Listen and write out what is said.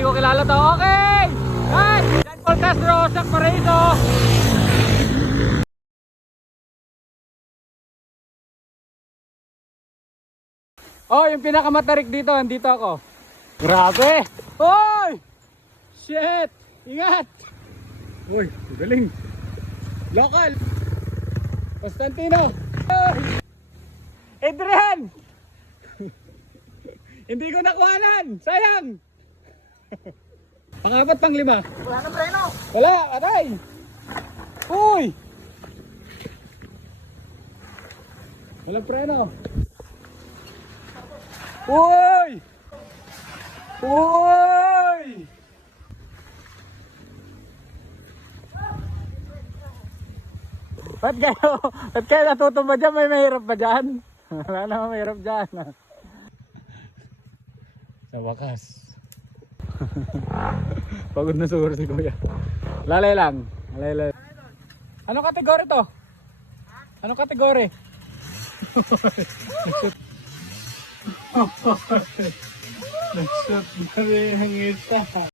Hindi ko kilala to. Okay! Guys! John Paul Castro, Sak Paraiso. Oh, yung pinakamatarik dito, andito ako. Grabe! Hoy! Shit! Ingat! Uy, galing! Local! Constantino! Adrian! Hindi ko nakuhanan! Sayang! Pang-apat, pang-lima. Wala nang preno. Wala, atay! Uy! Walang preno. Uy! Uy! Ba't kayo natutumba dyan? May mahirap ba dyan? Wala naman mahirap dyan. Sa wakas. Pagod na siguro si Kuya. Lalay lang. Lalay. Anong kategori to? Anong kategori? Nag-shot na rin ang isa.